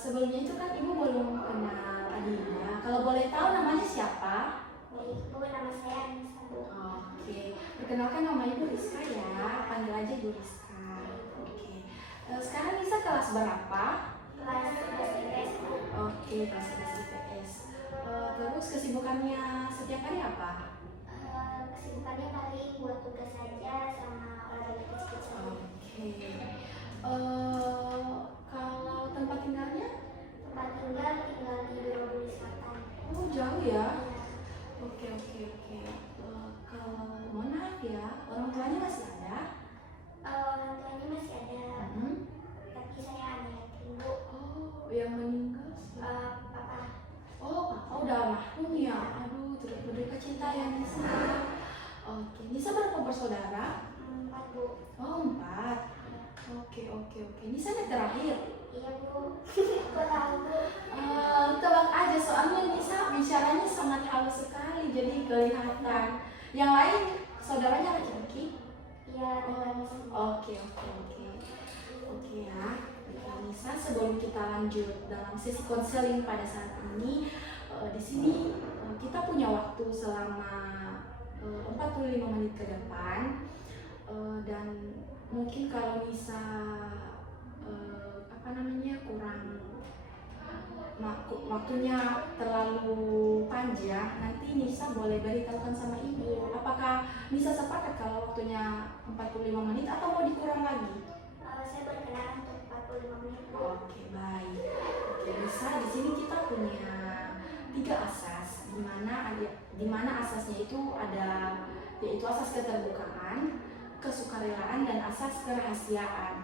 Sebelumnya itu kan ibu belum kenal adiknya. Kalau boleh tahu namanya siapa? Ibu, nama saya Anissa, Bu. Oke, perkenalkan nama ibu Rizka ya. Panggil aja ibu Rizka. Oke. Sekarang Nisa kelas berapa? Kelas 11 IPS, Bu. Oke, kelas 11 IPS. Terus kesibukannya setiap hari apa? Kesibukannya paling buat tugas saja sama olahraga kecil-kecil. Oke. Kalau tempat tinggalnya? Tempat tinggal di Biro Selatan. Oh, jauh ya? Oke. Kalau mohon maaf ya, orang tuanya masih ada? Orang tuanya masih ada, Hmm? tapi saya anak yatim, Bu. Oh, yang meninggal sih. Papa. Oh, papa udah almarhum ya? Aduh, turut berduka cita ya Nisa. Oke, Nisa berapa bersaudara? 4, Bu. Oh, 4. Oke. Nisa yang terakhir? Iya, Bu. Kok tahu, Bu? Tebak aja, soalnya Nisa bicaranya sangat halus sekali, jadi kelihatan. Yang lain saudaranya laki-laki? Iya, Oke ya. Oke, Nisa, sebelum kita lanjut dalam sesi konseling pada saat ini, di sini kita punya waktu selama 45 menit ke depan, dan mungkin kalau Nisa kurang waktunya terlalu panjang, nanti Nisa boleh beritahukan sama ibu. Apakah Nisa sepakat kalau waktunya 45 menit atau mau dikurang lagi? saya berkenan untuk 45 menit, Bu. Oke, baik. Oke, Nisa, di sini kita punya 3 asas, di mana asasnya itu ada, yaitu asas keterbukaan, kesukarelaan, dan asas kerahasiaan.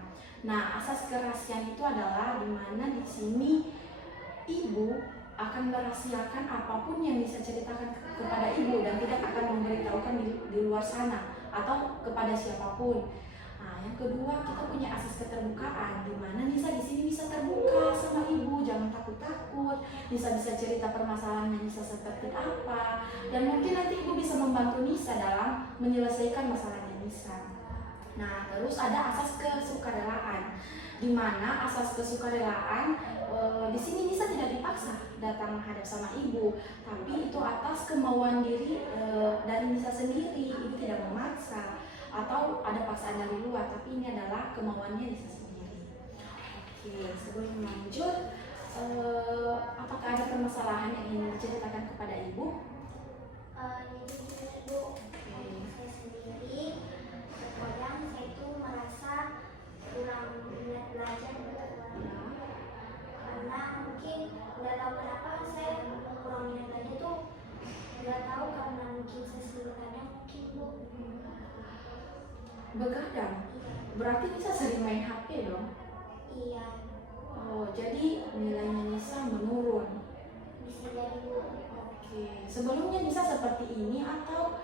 Nah, asas kerahasiaan itu adalah di mana di sini ibu akan merahasiakan apapun yang bisa ceritakan kepada ibu dan tidak akan memberitahukan di luar sana atau kepada siapapun. Nah, yang kedua, kita punya asas keterbukaan, di mana Nisa di sini bisa terbuka sama ibu, jangan takut-takut. Nisa bisa cerita permasalahannya Nisa seperti apa, dan mungkin nanti ibu bisa membantu Nisa dalam menyelesaikan masalahnya Nisa. Nah, terus ada asas kesukarelaan, di mana asas kesukarelaan di sini Nisa tidak dipaksa datang menghadap sama ibu, tapi itu atas kemauan diri dari Nisa sendiri. Ibu tidak memaksa atau ada paksaan dari luar, tapi ini adalah kemauannya Nisa sendiri. Oke, sebelum lanjut, apakah ada permasalahan yang ingin diceritakan kepada ibu? Jadi Bu, saya sendiri terkadang saya itu merasa kurang minat belajar karena mungkin nggak tahu kenapa saya kurang minat belajar tuh, nggak tahu karena mungkin saya sendiri kadang mungkin, Bu. Begadang? Berarti Nisa sering main HP dong? Iya, Oh, jadi nilainya Nisa menurun. bisa jadi, Bu. Oke, sebelumnya Nisa seperti ini atau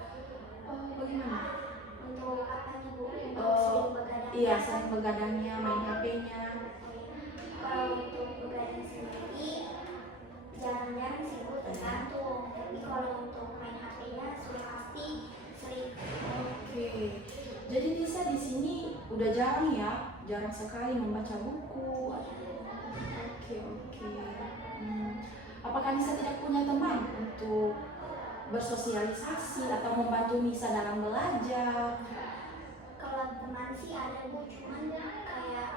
bagaimana? Untuk apanya, Bu? Untuk sering begadang? Iya, sering begadangnya, main HP-nya. Kalau untuk begadang sendiri jarang-jarang sih, Bu, tergantung. Tapi kalau untuk main HP-nya sudah pasti sering. Oke, jadi Nisa di sini udah jarang ya, jarang sekali membaca buku. Oke. Apakah Nisa tidak punya teman untuk bersosialisasi atau membantu Nisa dalam belajar? Kalau teman sih ada, Bu, cuman kayak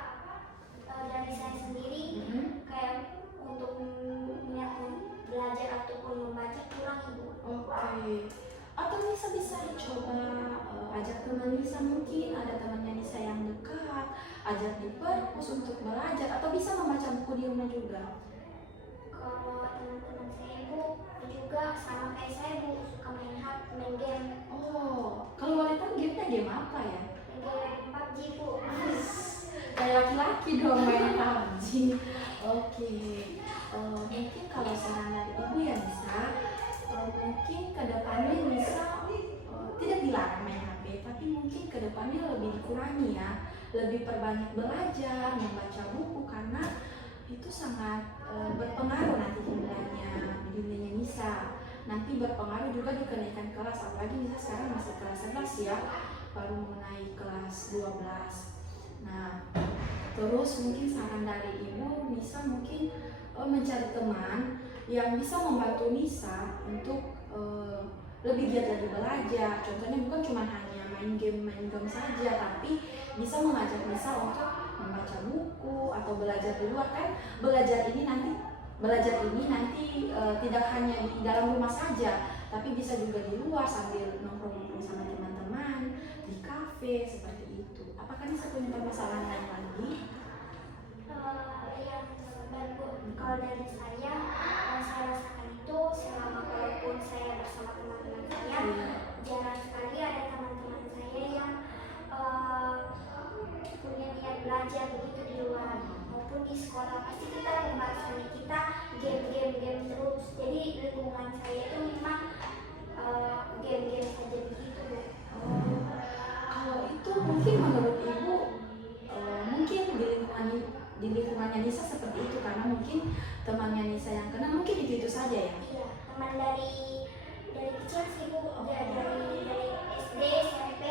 dari saya sendiri kayak untuk minat belajar ataupun membaca kurang, Ibu. Oke. Atau Nisa bisa coba ajak teman Nisa, mungkin ada temannya Nisa yang dekat, ajak di perpus untuk belajar, atau bisa membaca buku di rumah juga. Kalau teman-teman saya, Bu, juga sama kayak saya, Bu, suka main game. Oh, kalau boleh tahu gamenya game apa ya? Game PUBG, Bu. Kayak laki-laki dong main PUBG. Oke. Mungkin kalau saran dari ibu ya Nisa, mungkin kedepannya Nisa tidak dilarang main HP, tapi mungkin kedepannya lebih dikurangi ya, lebih perbanyak belajar, membaca buku, karena itu sangat berpengaruh nanti di dunianya Nisa. Nanti berpengaruh juga di kenaikan kelas, apalagi Nisa sekarang masih kelas 11 ya, baru mulai kelas 12. Nah, terus mungkin saran dari ibu, Nisa mungkin mencari teman yang bisa membantu Nisa untuk lebih giat lagi belajar. Contohnya bukan cuma hanya main game saja, tapi bisa mengajak Nisa untuk membaca buku atau belajar di luar. Kan belajar ini nanti tidak hanya di dalam rumah saja, tapi bisa juga di luar sambil nongkrong-nongkrong sama teman-teman di kafe seperti itu. Apakah Nisa punya permasalahan lain lagi? Yang baru kalau dari saya, yang saya rasakan itu selama walaupun saya bersama teman-teman saya, jarang sekali ada teman-teman saya yang punya niat belajar begitu di luar maupun di sekolah. Pasti kita pembahasannya kita game terus. Jadi lingkungan saya itu memang game saja begitu, Bu. Kalau itu mungkin menurut Ibu mungkin di lingkungannya Nisa seperti itu karena mungkin temannya Nisa yang kenal mungkin itu saja ya. Iya, teman dari kecil sih, Bu. Dari SD, SMP,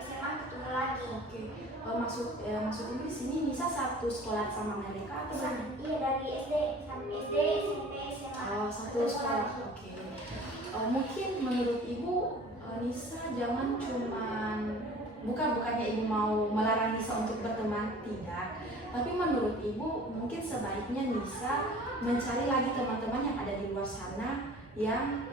SMA ketemu lagi. Oke. Maksud Ibu di sini Nisa satu sekolah sama mereka atau bagaimana? Iya, dari SD sampai SD, SMP, SMA. Oh, satu sekolah. Oke. Mungkin menurut Ibu Nisa jangan cuman bukannya Ibu mau melarang Nisa untuk berteman, tidak. Tapi menurut Ibu mungkin sebaiknya Nisa mencari lagi teman-teman yang ada di luar sana yang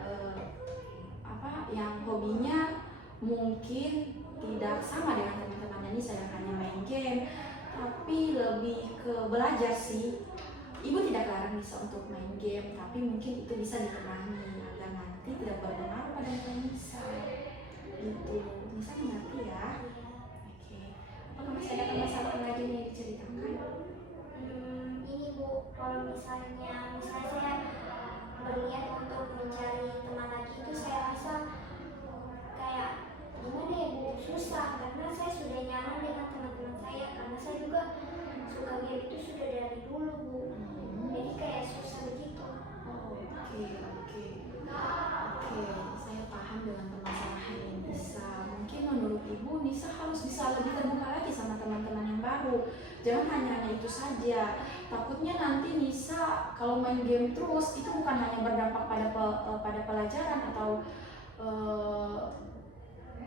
yang hobinya mungkin tidak sama dengan teman-temannya Nisa yang hanya main game, tapi lebih ke belajar sih. Ibu tidak larang Nisa untuk main game, tapi mungkin itu bisa dikurangi agar nanti tidak berpengaruh pada Nisa. Gitu, Nisa mengerti ya? Oke. Apakah masih ada permasalahan lagi yang diceritakan? Ini, Bu, kalau misalnya saya berniat untuk mencari teman lagi itu saya rasa kayak gimana ya, Bu, susah karena saya sudah nyaman dengan teman-teman saya karena saya juga suka game itu sudah dari dulu, Bu. Jadi kayak susah begitu. Oke, saya paham dengan permasalahan Nisa. Mungkin menurut Ibu Nisa harus bisa lebih terbuka lagi sama teman-teman yang baru. Jangan hanya itu saja. Takutnya nanti Nisa kalau main game terus itu bukan hanya berdampak pada pelajaran atau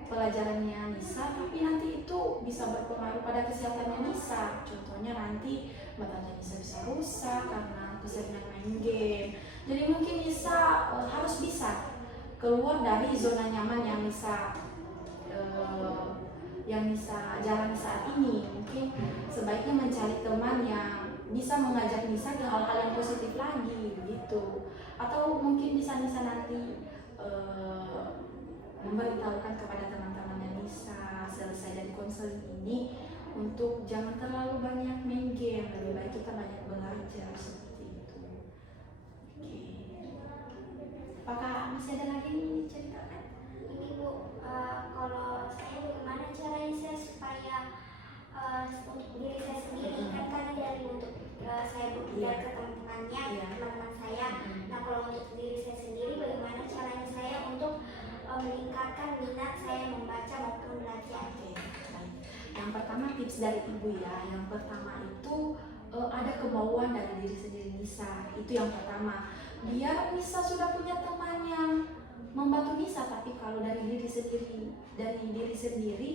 pelajarannya Nisa, tapi nanti itu bisa berpengaruh pada kesehatannya Nisa. Contohnya nanti matanya Nisa bisa rusak karena keseringan main game. Jadi mungkin Nisa harus bisa keluar dari zona nyaman yang Nisa jalani saat ini. Mungkin sebaiknya mencari teman yang bisa mengajak Nisa ke hal-hal yang positif lagi gitu. Atau mungkin bisa Nisa nanti memberitahukan kepada teman-temannya Nisa selesai dari konseling ini untuk jangan terlalu banyak main game, lebih baik kita banyak belajar seperti itu. Oke. Apakah masih ada lagi yang diceritakan? Ini, Bu, kalau saya bagaimana caranya saya supaya untuk diri saya sendiri kan tadi dari untuk saya berbicara ke teman-temannya, teman-teman saya. Nah, kalau untuk diri saya sendiri bagaimana caranya saya untuk meningkatkan minat saya membaca maupun belajar. Oke, baik. Yang pertama tips dari Ibu ya. Yang pertama itu ada kemauan dari diri sendiri Nisa. Itu yang pertama. Biar Nisa sudah punya teman yang membantu Nisa, tapi kalau dari diri sendiri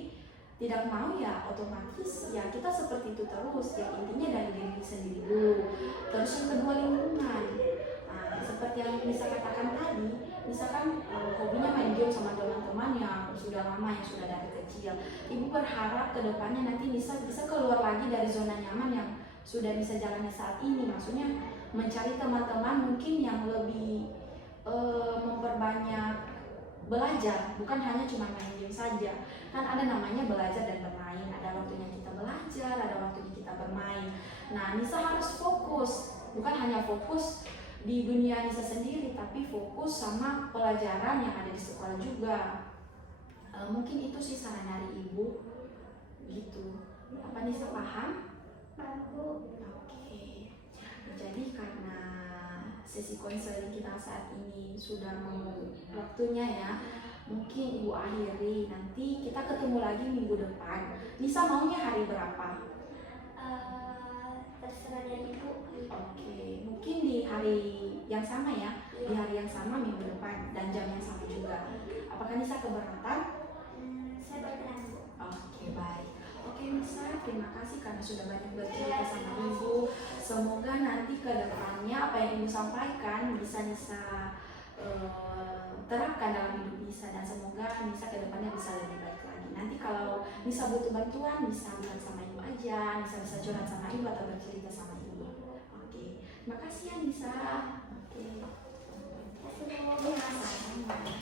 tidak mau ya otomatis ya kita seperti itu terus. Ya intinya dari diri sendiri dulu. Terus yang kedua lingkungan. Nah, seperti yang Nisa katakan tadi, Nisa kan hobinya main game sama teman-teman yang sudah lama, yang sudah dari kecil. Ibu berharap kedepannya nanti Nisa bisa keluar lagi dari zona nyaman yang sudah Nisa jalani saat ini. Maksudnya mencari teman-teman mungkin yang lebih memperbanyak belajar, bukan hanya cuma main game saja. Kan ada namanya belajar dan bermain, ada waktunya kita belajar, ada waktunya kita bermain. Nah, Nisa harus fokus, bukan hanya fokus di dunia Nisa sendiri, tapi fokus sama pelajaran yang ada di sekolah juga. Mungkin itu sih saran dari Ibu gitu. Apa Nisa paham? Aku Oke. Jadi karena sesi konseling kita saat ini sudah mau waktunya ya, mungkin Ibu akhiri. Nanti kita ketemu lagi minggu depan. Nisa maunya hari berapa? terserah dari Ibu. Oke, mungkin di hari yang sama ya, di Iya. hari yang sama minggu depan dan jam yang sama juga. Apakah Nisa keberatan? Saya berkenan, Bu. Oke, baik. Oke Nisa, terima kasih karena sudah banyak bercerita sama Ibu. Semoga nanti ke depannya apa yang Ibu sampaikan bisa Nisa terapkan dalam hidup Nisa, dan semoga Nisa ke depannya bisa lebih baik lagi. Nanti kalau Nisa butuh bantuan, bisa bilang sama Ibu aja, Nisa bisa curhat sama Ibu atau bercerita sama Ibu. Oke, terima kasih ya Nisa. Oke. Ya, sama-sama.